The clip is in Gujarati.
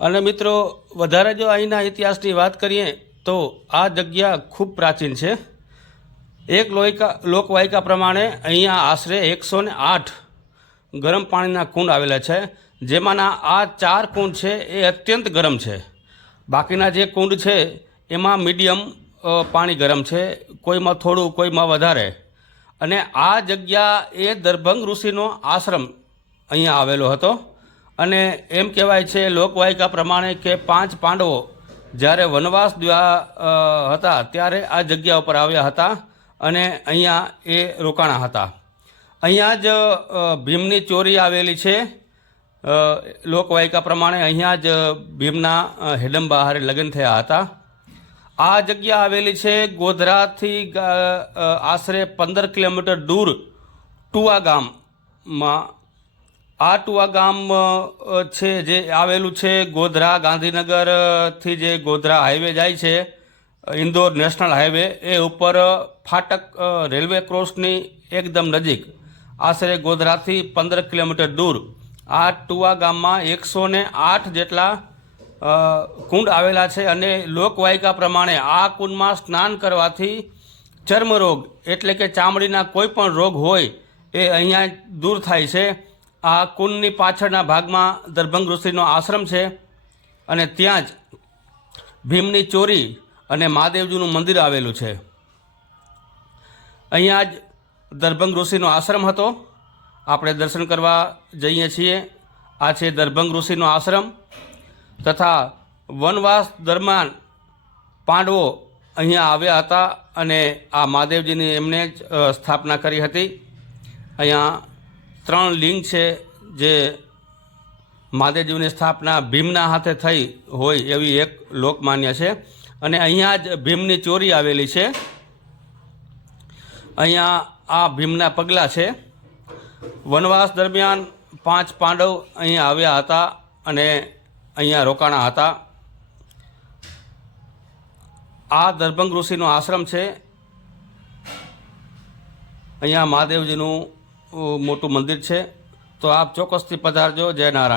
અને મિત્રો વધારે જો અહીંના ઇતિહાસની વાત કરીએ તો આ જગ્યા ખૂબ પ્રાચીન છે। એક લોકવાયકા પ્રમાણે અહીંયા આશરે 108 ગરમ પાણીના કુંડ આવેલા છે, જેમાંના આ 4 કુંડ છે એ અત્યંત ગરમ છે। બાકીના જે કુંડ છે એમાં મીડિયમ પાણી ગરમ છે, કોઈમાં થોડું કોઈમાં વધારે। અને આ જગ્યા એ દર્ભંગ ઋષિનો આશ્રમ અહીંયા આવેલો હતો। અને એમ કહેવાય છે લોકવાયકા પ્રમાણે કે 5 પાંડવો જ્યારે વનવાસ હતા ત્યારે આ જગ્યા ઉપર આવ્યા હતા અને અહીંયા એ રોકાણા હતા। અહીંયા જ ભીમની ચોરી આવેલી છે। લોકવાયકા પ્રમાણે અહીંયા જ ભીમના હેડંબા હારે લગ્ન થયા હતા। આ જગ્યા આવેલી છે ગોધરાથી આશરે 15 કિલોમીટર દૂર ટુવા ગામમાં। આ ટુવા ગામ છે જે આવેલું છે ગોધરા ગાંધીનગરથી જે ગોધરા હાઈવે જાય છે, ઇન્દોર નેશનલ હાઈવે, એ ઉપર ફાટક રેલવે ક્રોસની એકદમ નજીક આશરે ગોધરાથી 15 કિલોમીટર દૂર આ ટુવા ગામમાં 108 જેટલા કુંડ આવેલા છે। અને લોકવાયકા પ્રમાણે આ કુંડમાં સ્નાન કરવાથી ચર્મરોગ એટલે કે ચામડીના કોઈ પણ રોગ હોય એ અહીંયા દૂર થાય છે। આ કુંડની પાછળના ભાગમાં દર્ભંગ ઋષિનો આશ્રમ છે અને ત્યાં જ ભીમની ચોરી અને મહાદેવજીનું મંદિર આવેલું છે। અહીંયા જ દર્ભંગ ઋષિનો આશ્રમ હતો। આપણે દર્શન કરવા જઈએ છીએ। આ છે દર્ભંગ ઋષિનો આશ્રમ તથા વનવાસ દરમિયાન પાંડવો અહીંયા આવ્યા હતા અને આ મહાદેવજીની એમને જ સ્થાપના કરી હતી। અહીંયા 3 લિંગ છે જે મહાદેવજીની સ્થાપના ભીમના હાથે થઈ હોય એવી એક લોકમાન્ય છે। અને અહીંયા જ ભીમની ચોરી આવેલી છે। અહીંયા આ ભીમના પગલાં છે। વનવાસ દરમિયાન 5 પાંડવ અહીંયા આવ્યા હતા અને અહીંયા રોકાણા હતા। આ દર્ભંગ ઋષિનો આશ્રમ છે। અહીંયા મહાદેવજીનું મોટું મંદિર છે, તો આપ ચોક્કસથી પધારજો। જય નારાયણ।